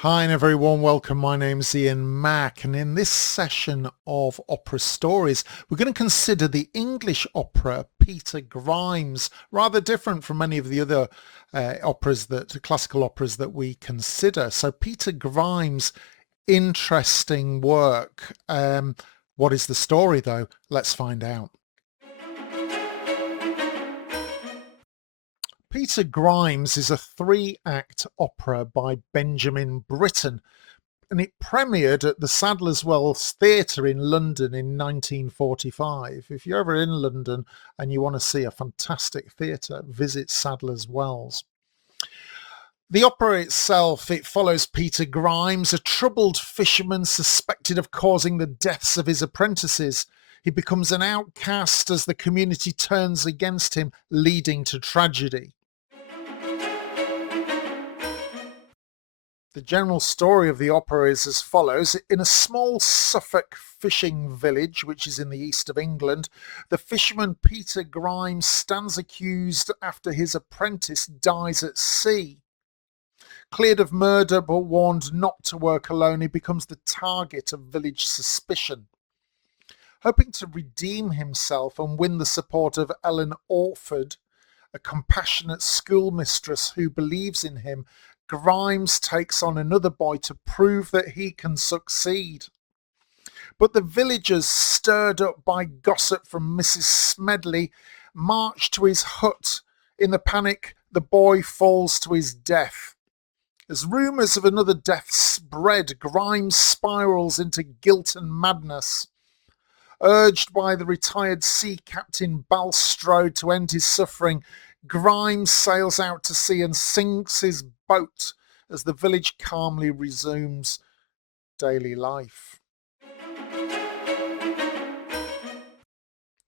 Hi and everyone, welcome. My name's Ian Mack, and in this session of opera stories we're going to consider the English opera Peter Grimes, rather different from many of the other classical operas that we consider. So Peter Grimes, interesting work. What is the story though? Let's find out. Peter Grimes is a three-act opera by Benjamin Britten, and it premiered at the Sadler's Wells Theatre in London in 1945. If you're ever in London and you want to see a fantastic theatre, visit Sadler's Wells. The opera itself, it follows Peter Grimes, a troubled fisherman suspected of causing the deaths of his apprentices. He becomes an outcast as the community turns against him, leading to tragedy. The general story of the opera is as follows. In a small Suffolk fishing village, which is in the east of England, the fisherman Peter Grimes stands accused after his apprentice dies at sea. Cleared of murder but warned not to work alone, he becomes the target of village suspicion. Hoping to redeem himself and win the support of Ellen Orford, a compassionate schoolmistress who believes in him, Grimes takes on another boy to prove that he can succeed. But the villagers, stirred up by gossip from Mrs. Smedley, march to his hut. In the panic, the boy falls to his death. As rumours of another death spread, Grimes spirals into guilt and madness. Urged by the retired sea captain Balstrode to end his suffering, Grimes sails out to sea and sinks his boat as the village calmly resumes daily life.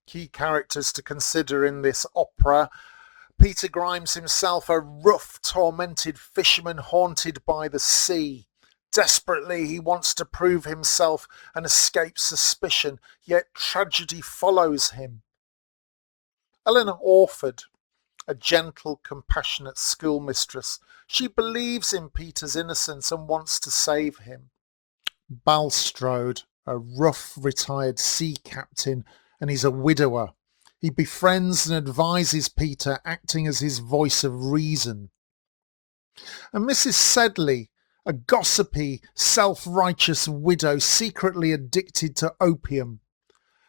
Key characters to consider in this opera. Peter Grimes himself, a rough, tormented fisherman haunted by the sea. Desperately, he wants to prove himself and escape suspicion, yet tragedy follows him. Eleanor Orford, a gentle, compassionate schoolmistress. She believes in Peter's innocence and wants to save him. Balstrode, a rough, retired sea captain, and he's a widower. He befriends and advises Peter, acting as his voice of reason. And Mrs. Sedley, a gossipy, self-righteous widow secretly addicted to opium.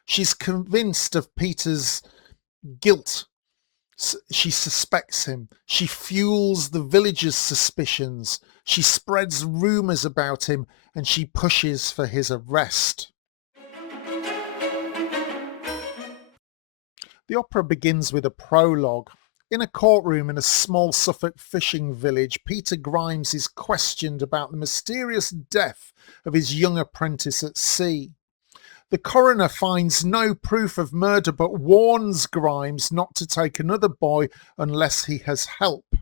She's convinced of Peter's guilt. She suspects him. She fuels the villagers' suspicions. She spreads rumours about him, and she pushes for his arrest. The opera begins with a prologue. In a courtroom in a small Suffolk fishing village, Peter Grimes is questioned about the mysterious death of his young apprentice at sea. The coroner finds no proof of murder but warns Grimes not to take another boy unless he has help.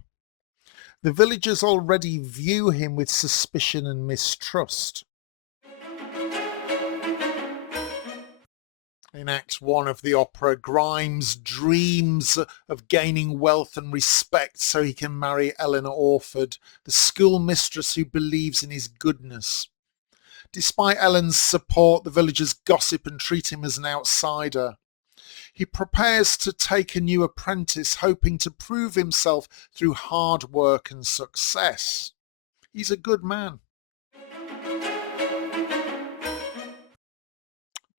The villagers already view him with suspicion and mistrust. In Act 1 of the opera, Grimes dreams of gaining wealth and respect so he can marry Eleanor Orford, the schoolmistress who believes in his goodness. Despite Ellen's support, the villagers gossip and treat him as an outsider. He prepares to take a new apprentice, hoping to prove himself through hard work and success. He's a good man.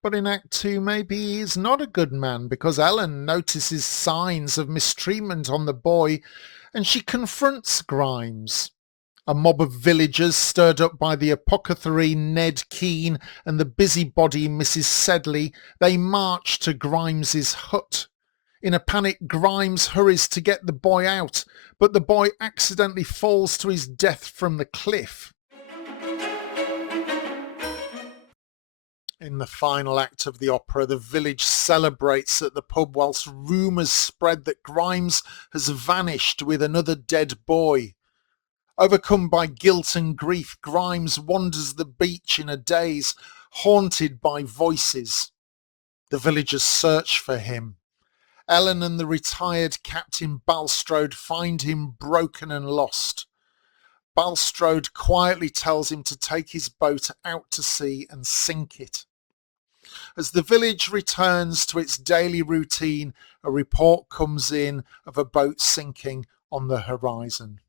But in Act 2, maybe he's not a good man because Ellen notices signs of mistreatment on the boy and she confronts Grimes. A mob of villagers, stirred up by the apothecary Ned Keane and the busybody Mrs. Sedley, they march to Grimes's hut. In a panic, Grimes hurries to get the boy out, but the boy accidentally falls to his death from the cliff. In the final act of the opera, the village celebrates at the pub whilst rumours spread that Grimes has vanished with another dead boy. Overcome by guilt and grief, Grimes wanders the beach in a daze, haunted by voices. The villagers search for him. Ellen and the retired Captain Balstrode find him broken and lost. Balstrode quietly tells him to take his boat out to sea and sink it. As the village returns to its daily routine, a report comes in of a boat sinking on the horizon.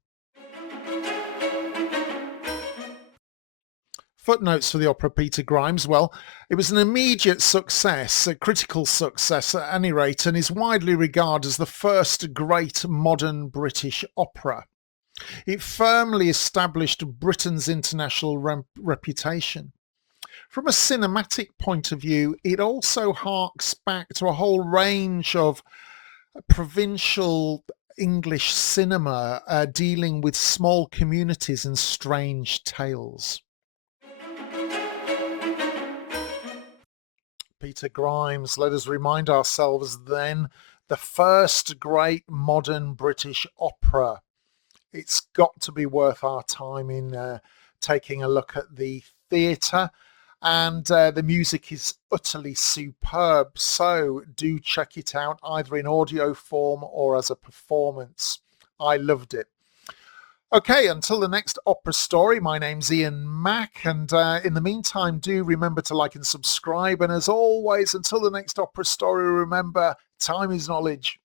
Footnotes for the opera Peter Grimes. Well, it was an immediate success, a critical success at any rate, and is widely regarded as the first great modern British opera. It firmly established Britain's international reputation. From a cinematic point of view, it also harks back to a whole range of provincial English cinema dealing with small communities and strange tales. Peter Grimes, let us remind ourselves then, the first great modern British opera. It's got to be worth our time in taking a look at the theatre, and the music is utterly superb, so do check it out either in audio form or as a performance. I loved it. Okay, until the next opera story, my name's Ian Mack, and in the meantime, do remember to like and subscribe, and as always, until the next opera story, remember, time is knowledge.